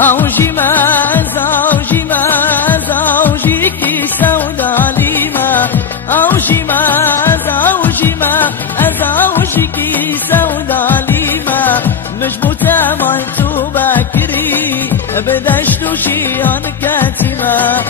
زوجي ما زوجك سودا ليما زوجي ما زوجك سودا ليما مش متمنتو بكري بدشتو شيان كاتما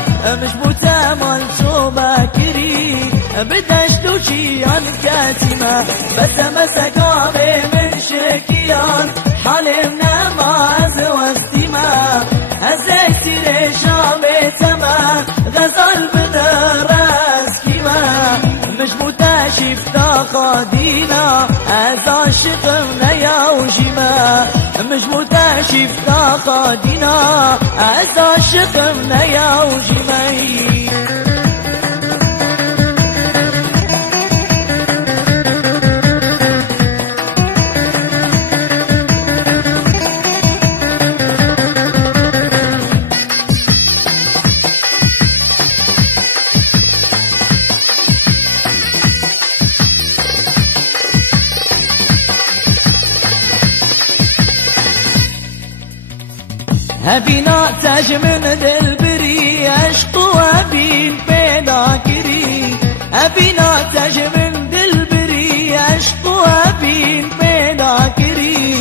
مش متمنتو بكري بدشتو شيان كاتما بس مسكابي من شكيان حالمنا ماز واستما هزيتي لشامي تما غزال بدرس كما مش متاشف تاخدينا هذا شقمنا يا وجما مش متاشف تاخدينا هذا شقمنا يا وجمي هبينا تاج من دلبري عشق وابين بناكري هبينا تاج من دلبري عشق وابين بناكري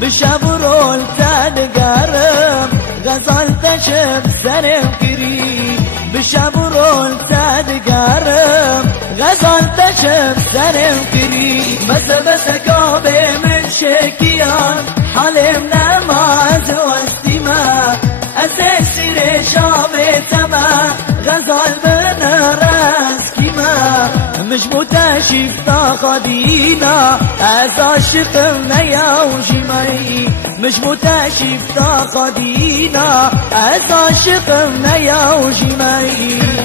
بشبرول تدقرم غزال تشب سرمكري بشبرول تدقرم غزال تشب سرمكري بس كابي من شكيان حالمنا ماز واستما أسيسي شامي تما غزال من راس كما مش متاشف تاخدينا أزا شقمنا يا وجمي مش متاشف تاخدينا أزا شقمنا يا وجمي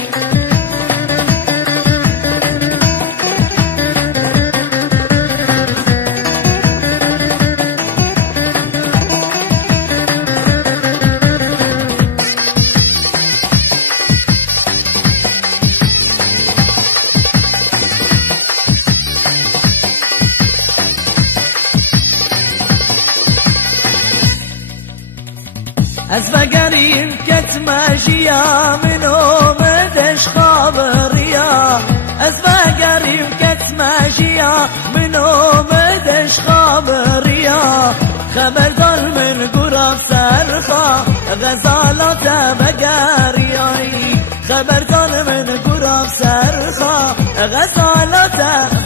أزفقرين كتماجيا منو مدش خابريا أزفقرين كتماجيا منو مدش خابريا خبر دار من قرب سرخا غزالة بقارياي خبر دار من قرب سرخا غزالة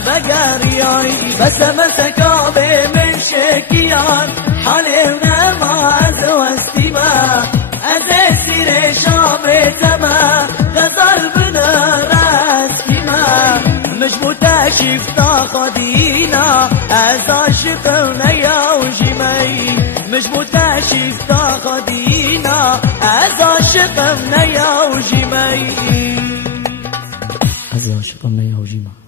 بقارياي بس مسكابي من شكيان حالنا ماز واستما أزيسي لشامي تما غزال بنراس كما مش متاشف تاخدينا أزا شقمنا يا وجمي مش متاشف تاخدينا أزا شقمنا يا وجمي أزا شقمنا يا وجمي